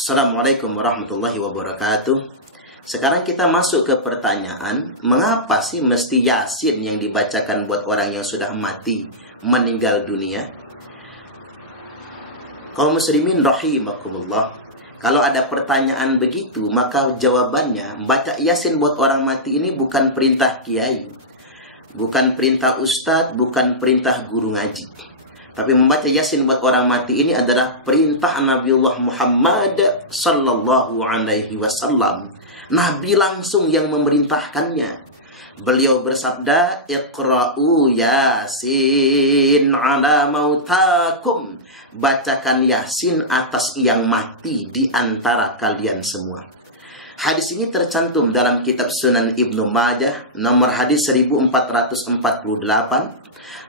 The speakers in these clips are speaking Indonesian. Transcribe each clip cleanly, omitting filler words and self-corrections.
Assalamualaikum warahmatullahi wabarakatuh. Sekarang kita masuk ke pertanyaan, mengapa sih mesti Yasin yang dibacakan buat orang yang sudah mati, meninggal dunia? Kaum muslimin rahimakumullah, kalau ada pertanyaan begitu, maka jawabannya, baca Yasin buat orang mati ini bukan perintah kiai, bukan perintah ustadz, bukan perintah guru ngaji. Tapi membaca Yasin buat orang mati ini adalah perintah Nabiullah Muhammad sallallahu alaihi wasallam. Nabi langsung yang memerintahkannya. Beliau bersabda, "Iqra'u Yasin ala mautakum." Bacakan Yasin atas yang mati di antara kalian semua. Hadis ini tercantum dalam kitab Sunan Ibnu Majah nomor hadis 1448,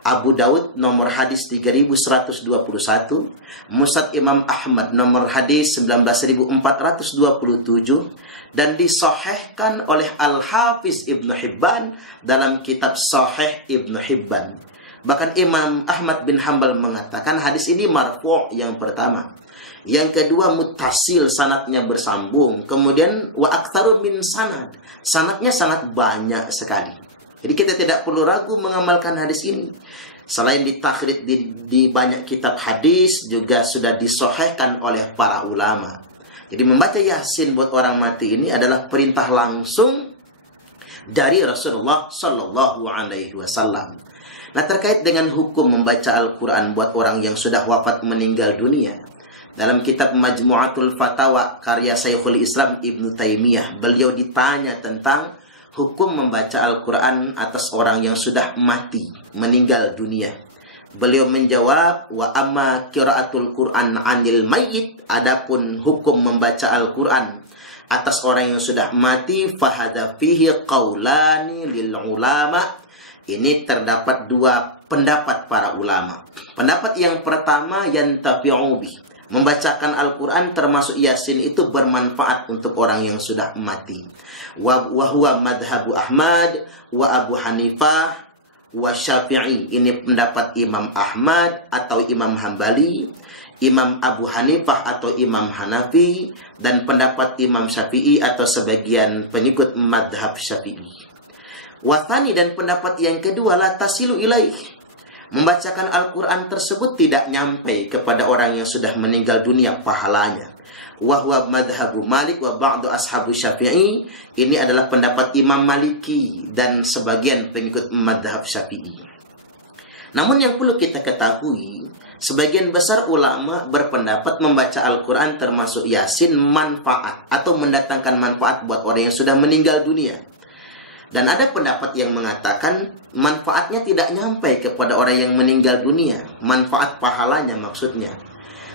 Abu Daud nomor hadis 3121, Musnad Imam Ahmad nomor hadis 19427, dan disahihkan oleh Al-Hafiz Ibnu Hibban dalam kitab Sahih Ibnu Hibban. Bahkan Imam Ahmad bin Hanbal mengatakan hadis ini marfu' yang pertama. Yang kedua muttasil, sanadnya bersambung. Kemudian wa aktsaru min sanad, sanadnya sangat banyak sekali. Jadi kita tidak perlu ragu mengamalkan hadis ini. Selain ditakhrij di banyak kitab hadis, juga sudah disahihkan oleh para ulama. Jadi membaca Yasin buat orang mati ini adalah perintah langsung dari Rasulullah Sallallahu Alaihi Wasallam. Nah, terkait dengan hukum membaca Al-Quran buat orang yang sudah wafat meninggal dunia, dalam kitab Majmu'atul Fatawa karya Syekhul Islam Ibnu Taimiyah, beliau ditanya tentang hukum membaca Al-Quran atas orang yang sudah mati, meninggal dunia. Beliau menjawab, wa amma qiraatul Quran anil mayyit, adapun hukum membaca Al-Quran atas orang yang sudah mati, fahadha fihi qaulani lil ulama. Ini terdapat dua pendapat para ulama. Pendapat yang pertama, yantafi'u bih, membacakan Al-Quran termasuk Yasin itu bermanfaat untuk orang yang sudah mati. Wa huwa madhabu Ahmad wa Abu Hanifah wa Syafi'i. Ini pendapat Imam Ahmad atau Imam Hambali, Imam Abu Hanifah atau Imam Hanafi, dan pendapat Imam Syafi'i atau sebagian pengikut madhab Syafi'i. Wathani, dan pendapat yang kedua, la tasilu ilaih, membacakan Al-Quran tersebut tidak nyampe kepada orang yang sudah meninggal dunia pahalanya. Wahwa madhabu Malik wa ba'du ashabu Syafi'i. Ini adalah pendapat Imam Maliki dan sebagian pengikut madhab Syafi'i. Namun yang perlu kita ketahui, sebagian besar ulama berpendapat membaca Al-Quran termasuk Yasin manfaat atau mendatangkan manfaat buat orang yang sudah meninggal dunia. Dan ada pendapat yang mengatakan manfaatnya tidak nyampe kepada orang yang meninggal dunia. Manfaat pahalanya maksudnya.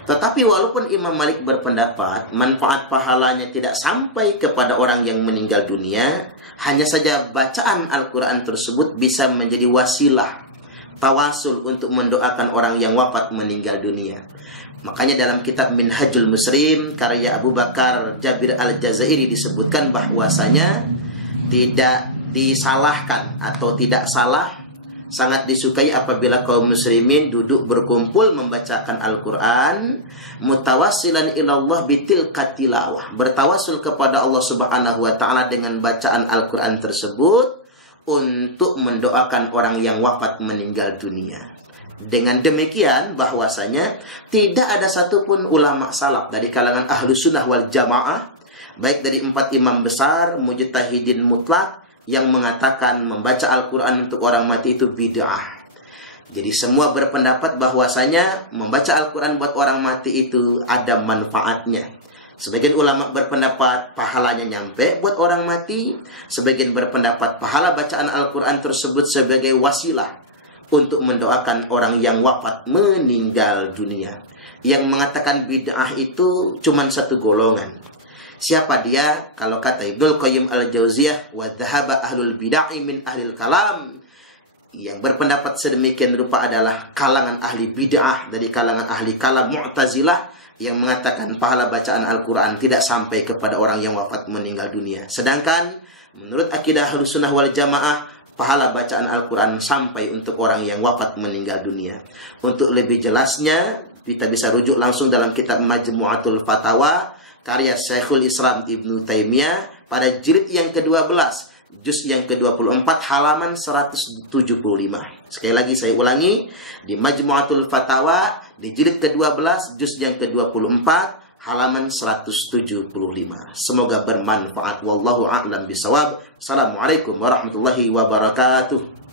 Tetapi walaupun Imam Malik berpendapat manfaat pahalanya tidak sampai kepada orang yang meninggal dunia, hanya saja bacaan Al-Quran tersebut bisa menjadi wasilah, tawasul untuk mendoakan orang yang wafat meninggal dunia. Makanya dalam kitab Minhajul Muslim karya Abu Bakar Jabir Al-Jazairi disebutkan bahwasanya tidak disalahkan atau tidak salah, sangat disukai apabila kaum muslimin duduk berkumpul membacakan Al-Quran, mutawassilan ilallah bitilka tilawah, bertawasul kepada Allah Subhanahu wa ta'ala dengan bacaan Al-Quran tersebut untuk mendoakan orang yang wafat meninggal dunia. Dengan demikian bahwasanya tidak ada satupun ulama salaf dari kalangan ahlu sunnah wal jamaah, baik dari 4 imam besar mujtahidin mutlak, yang mengatakan membaca Al-Quran untuk orang mati itu bid'ah. Jadi semua berpendapat bahwasanya membaca Al-Quran buat orang mati itu ada manfaatnya. Sebagian ulama berpendapat pahalanya nyampe buat orang mati. Sebagian berpendapat pahala bacaan Al-Quran tersebut sebagai wasilah untuk mendoakan orang yang wafat meninggal dunia. Yang mengatakan bid'ah itu cuma satu golongan. Siapa dia? Kalau kata Ibnu Qayyim Al-Jauziyah, wa dhahaba ahlul bid'ah min ahlil kalam, yang berpendapat sedemikian rupa adalah kalangan ahli bid'ah dari kalangan ahli kalam Mu'tazilah, yang mengatakan pahala bacaan Al-Quran tidak sampai kepada orang yang wafat meninggal dunia. Sedangkan menurut akidah Ahlus Sunnah wal Jamaah, pahala bacaan Al-Quran sampai untuk orang yang wafat meninggal dunia. Untuk lebih jelasnya, kita bisa rujuk langsung dalam kitab Majmu'atul Fatawa karya Syekhul Islam Ibnu Taimiyah pada jilid yang ke-12, juz yang ke-24, halaman 175. Sekali lagi saya ulangi, di Majmu'atul Fatawa di jilid ke-12, juz yang ke-24, halaman 175. Semoga bermanfaat. Wallahu a'lam bisawab. Assalamualaikum warahmatullahi wabarakatuh.